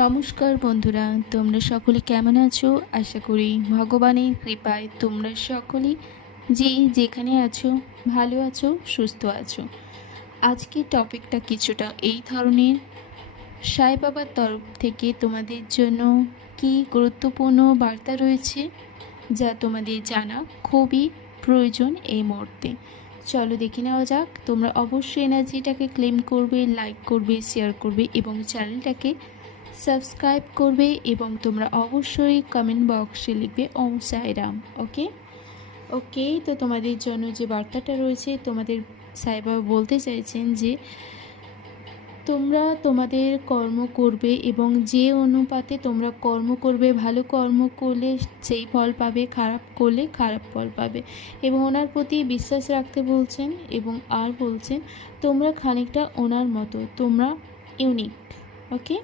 নমস্কার বন্ধুরা, তোমরা সকলে কেমন আছো? আশা করি ভগবানের কৃপায় তোমরা সকলেই যে যেখানে আছো ভালো আছো, সুস্থ আছো। আজকের টপিকটা কিছুটা এই ধরনের। সাই বাবার তরফ থেকে তোমাদের জন্য কি গুরুত্বপূর্ণ বার্তা রয়েছে যা তোমাদের জানা খুবই প্রয়োজন এই মুহূর্তে। চলো দেখে নেওয়া যাক। তোমরা অবশ্যই এনার্জিটাকে ক্লেম করবে, লাইক করবে, শেয়ার করবে এবং চ্যানেলটাকে সাবস্ক্রাইব করবে এবং তোমরা অবশ্যই কমেন্ট বক্সে লিখবে ওম সাইরাম। ওকে, তো তোমাদের জন্য যে বার্তাটা রয়েছে, তোমাদের সাই বাবা বলতে চাইছেন যে তোমরা তোমাদের কর্ম করবে এবং যে অনুপাতে তোমরা কর্ম করবে, ভালো কর্ম করলে সেই ফল পাবে, খারাপ করলে খারাপ ফল পাবে এবং ওনার প্রতি বিশ্বাস রাখতে বলছেন এবং আর বলছেন তোমরা খানিকটা ওনার মতো, তোমরা ইউনিক। ওকে,